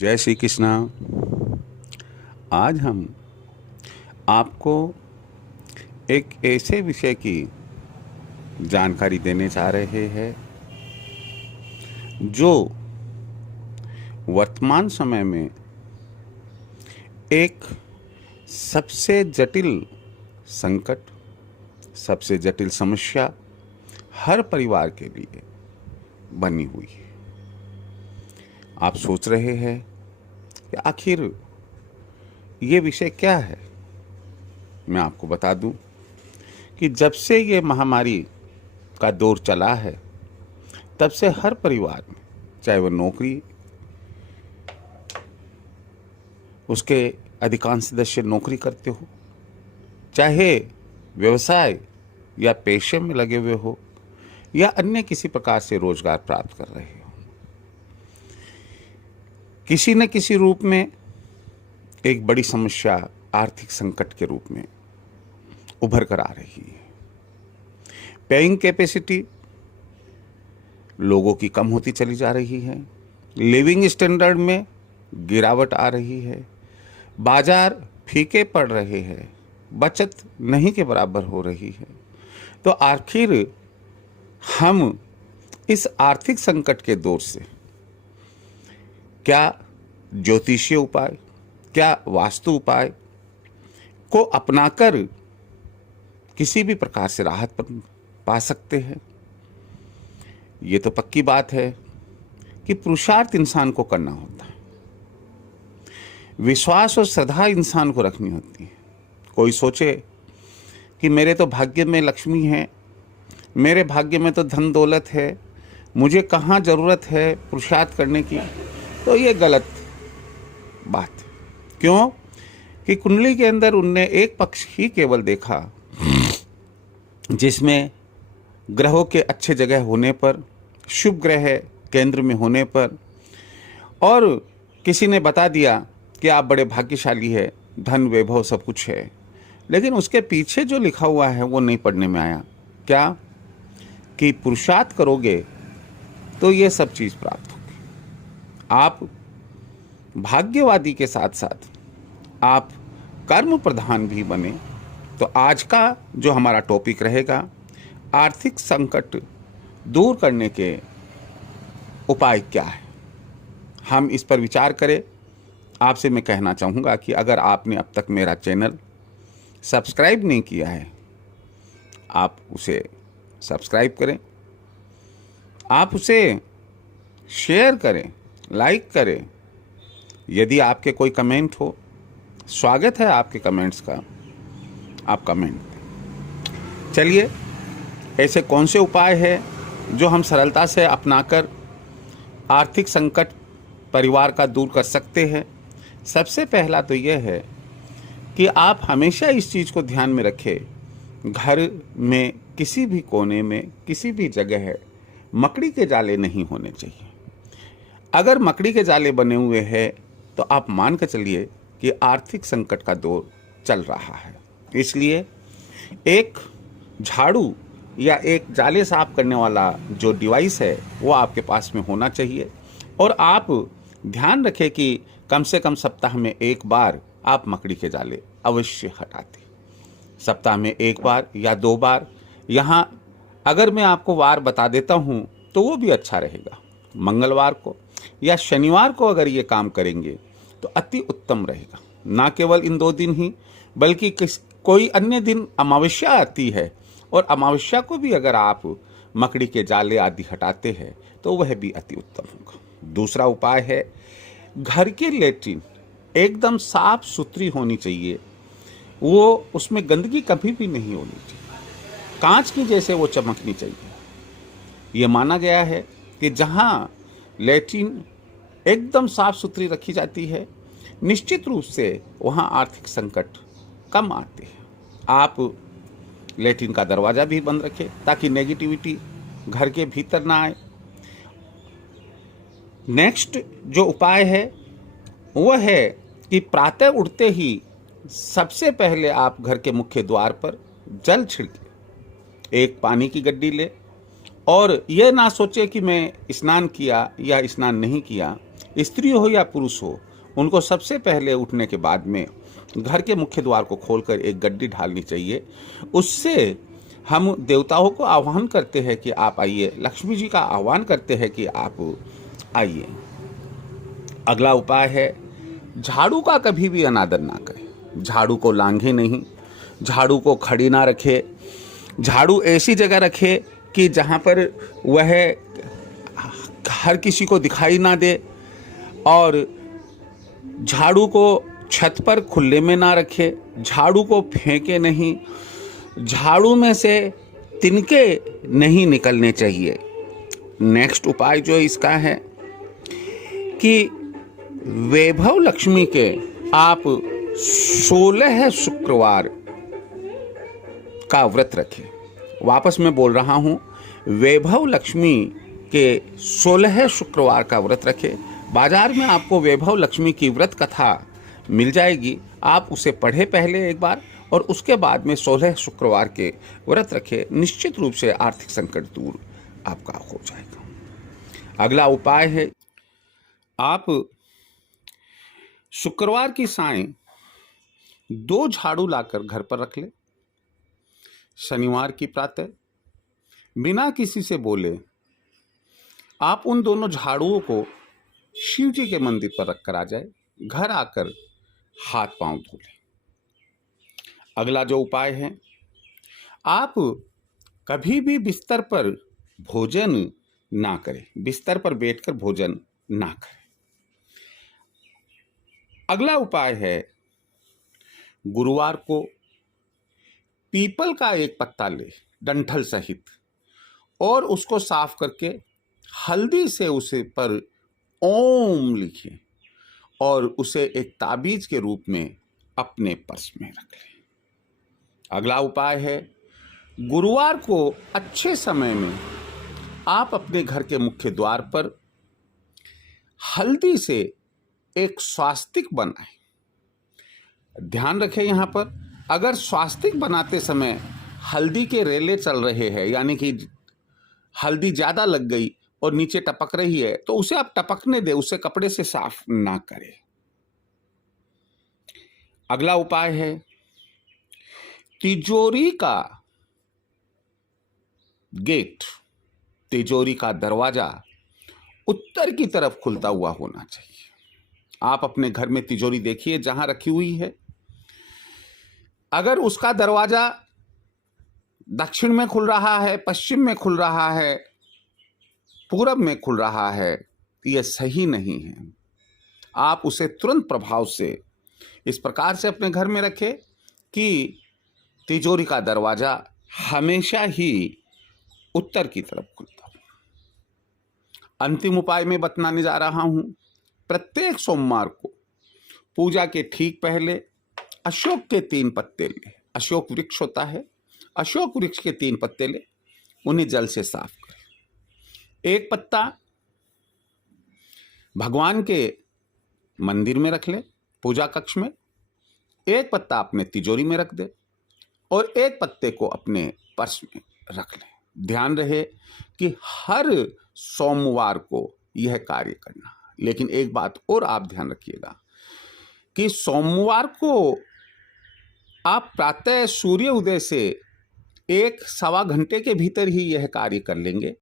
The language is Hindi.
जय श्री कृष्णा। आज हम आपको एक ऐसे विषय की जानकारी देने जा रहे हैं जो वर्तमान समय में एक सबसे जटिल संकट, सबसे जटिल समस्या हर परिवार के लिए बनी हुई है। आप सोच रहे हैं कि आखिर ये विषय क्या है। मैं आपको बता दूं कि जब से ये महामारी का दौर चला है तब से हर परिवार में, चाहे वह नौकरी, उसके अधिकांश सदस्य नौकरी करते हो, चाहे व्यवसाय या पेशे में लगे हुए हो या अन्य किसी प्रकार से रोजगार प्राप्त कर रहे हो, किसी न किसी रूप में एक बड़ी समस्या आर्थिक संकट के रूप में उभर कर आ रही है। पेइंग कैपेसिटी लोगों की कम होती चली जा रही है, लिविंग स्टैंडर्ड में गिरावट आ रही है, बाजार फीके पड़ रहे हैं, बचत नहीं के बराबर हो रही है। तो आखिर हम इस आर्थिक संकट के दौर से क्या ज्योतिषीय उपाय, क्या वास्तु उपाय को अपनाकर किसी भी प्रकार से राहत पा सकते हैं। ये तो पक्की बात है कि पुरुषार्थ इंसान को करना होता है, विश्वास और श्रद्धा इंसान को रखनी होती है। कोई सोचे कि मेरे तो भाग्य में लक्ष्मी है, मेरे भाग्य में तो धन दौलत है, मुझे कहाँ जरूरत है पुरुषार्थ करने की, तो ये गलत बात है। क्यों कि कुंडली के अंदर उनने एक पक्ष ही केवल देखा जिसमें ग्रहों के अच्छे जगह होने पर, शुभ ग्रह केंद्र में होने पर, और किसी ने बता दिया कि आप बड़े भाग्यशाली है, धन वैभव सब कुछ है, लेकिन उसके पीछे जो लिखा हुआ है वो नहीं पढ़ने में आया। क्या कि पुरुषार्थ करोगे तो ये सब चीज प्राप्त होगी। आप भाग्यवादी के साथ साथ आप कर्म प्रधान भी बने। तो आज का जो हमारा टॉपिक रहेगा, आर्थिक संकट दूर करने के उपाय क्या है, हम इस पर विचार करें। आपसे मैं कहना चाहूँगा कि अगर आपने अब तक मेरा चैनल सब्सक्राइब नहीं किया है, आप उसे सब्सक्राइब करें, आप उसे शेयर करें, लाइक करें। यदि आपके कोई कमेंट हो, स्वागत है आपके कमेंट्स का, आप कमेंट दें। चलिए, ऐसे कौन से उपाय हैं जो हम सरलता से अपनाकर आर्थिक संकट परिवार का दूर कर सकते हैं। सबसे पहला तो यह है कि आप हमेशा इस चीज़ को ध्यान में रखें, घर में किसी भी कोने में, किसी भी जगह मकड़ी के जाले नहीं होने चाहिए। अगर मकड़ी के जाले बने हुए हैं तो आप मान कर चलिए कि आर्थिक संकट का दौर चल रहा है। इसलिए एक झाड़ू या एक जाले साफ करने वाला जो डिवाइस है वो आपके पास में होना चाहिए। और आप ध्यान रखें कि कम से कम सप्ताह में एक बार आप मकड़ी के जाले अवश्य हटाते। सप्ताह में एक बार या 2 बार। यहाँ अगर मैं आपको वार बता देता हूँ तो वो भी अच्छा रहेगा। मंगलवार को या शनिवार को अगर ये काम करेंगे तो अति उत्तम रहेगा। ना केवल इन 2 दिन ही, बल्कि कोई अन्य दिन अमावस्या आती है, और अमावस्या को भी अगर आप मकड़ी के जाले आदि हटाते हैं तो वह भी अति उत्तम होगा। दूसरा उपाय है, घर की लेट्रिन एकदम साफ सुथरी होनी चाहिए, वो उसमें गंदगी कभी भी नहीं होनी चाहिए, कांच की जैसे वो चमकनी चाहिए। ये माना गया है कि जहाँ लेट्रिन एकदम साफ सुथरी रखी जाती है, निश्चित रूप से वहाँ आर्थिक संकट कम आते हैं। आप लेट्रिन का दरवाज़ा भी बंद रखें ताकि नेगेटिविटी घर के भीतर ना आए। नेक्स्ट जो उपाय है वह है कि प्रातः उठते ही सबसे पहले आप घर के मुख्य द्वार पर जल छिड़कें, एक पानी की गड्डी ले, और यह ना सोचे कि मैं स्नान किया या स्नान नहीं किया, स्त्री हो या पुरुष हो, उनको सबसे पहले उठने के बाद में घर के मुख्य द्वार को खोलकर एक गड्डी ढालनी चाहिए। उससे हम देवताओं को आह्वान करते हैं कि आप आइए, लक्ष्मी जी का आह्वान करते हैं कि आप आइए। अगला उपाय है, झाड़ू का कभी भी अनादर ना करें। झाड़ू को लांघे नहीं, झाड़ू को खड़ी ना रखे। झाड़ू ऐसी जगह रखे कि जहाँ पर वह हर किसी को दिखाई ना दे, और झाड़ू को छत पर खुले में ना रखे। झाड़ू को फेंके नहीं। झाड़ू में से तिनके नहीं निकलने चाहिए। नेक्स्ट उपाय जो इसका है कि वैभव लक्ष्मी के आप 16 शुक्रवार का व्रत रखें। वापस मैं बोल रहा हूं, वैभव लक्ष्मी के 16 शुक्रवार का व्रत रखें। बाजार में आपको वैभव लक्ष्मी की व्रत कथा मिल जाएगी, आप उसे पढ़े पहले एक बार, और उसके बाद में 16 शुक्रवार के व्रत रखें। निश्चित रूप से आर्थिक संकट दूर आपका हो जाएगा। अगला उपाय है, आप शुक्रवार की सायं 2 झाड़ू लाकर घर पर रख ले। शनिवार की प्रातः बिना किसी से बोले आप उन दोनों झाड़ुओं को शिव जी के मंदिर पर रखकर आ जाए। घर आकर हाथ पांव धो ले। अगला जो उपाय है, आप कभी भी बिस्तर पर भोजन ना करें। बिस्तर पर बैठकर भोजन ना करें। अगला उपाय है, गुरुवार को पीपल का एक पत्ता ले डंठल सहित, और उसको साफ करके हल्दी से उसे पर ओम लिखें और उसे एक ताबीज के रूप में अपने पर्स में रख लें। अगला उपाय है, गुरुवार को अच्छे समय में आप अपने घर के मुख्य द्वार पर हल्दी से एक स्वास्तिक बनाएं। ध्यान रखें, यहाँ पर अगर स्वास्तिक बनाते समय हल्दी के रेले चल रहे हैं, यानी कि हल्दी ज़्यादा लग गई और नीचे टपक रही है, तो उसे आप टपकने दें, उसे कपड़े से साफ ना करें। अगला उपाय है, तिजोरी का गेट, तिजोरी का दरवाजा उत्तर की तरफ खुलता हुआ होना चाहिए। आप अपने घर में तिजोरी देखिए जहां रखी हुई है, अगर उसका दरवाजा दक्षिण में खुल रहा है, पश्चिम में खुल रहा है, पूरब में खुल रहा है, यह सही नहीं है। आप उसे तुरंत प्रभाव से इस प्रकार से अपने घर में रखें कि तिजोरी का दरवाजा हमेशा ही उत्तर की तरफ खुलता हो। अंतिम उपाय में बतलाने जा रहा हूं, प्रत्येक सोमवार को पूजा के ठीक पहले अशोक के 3 पत्ते ले। अशोक वृक्ष होता है, अशोक वृक्ष के 3 पत्ते ले, उन्हें जल से साफ करें। एक पत्ता भगवान के मंदिर में रख ले, पूजा कक्ष में। एक पत्ता अपने तिजोरी में रख दे और एक पत्ते को अपने पर्स में रख ले। ध्यान रहे कि हर सोमवार को यह कार्य करना। लेकिन एक बात और आप ध्यान रखिएगा कि सोमवार को आप प्रातः सूर्य उदय से 1 सवा घंटे के भीतर ही यह कार्य कर लेंगे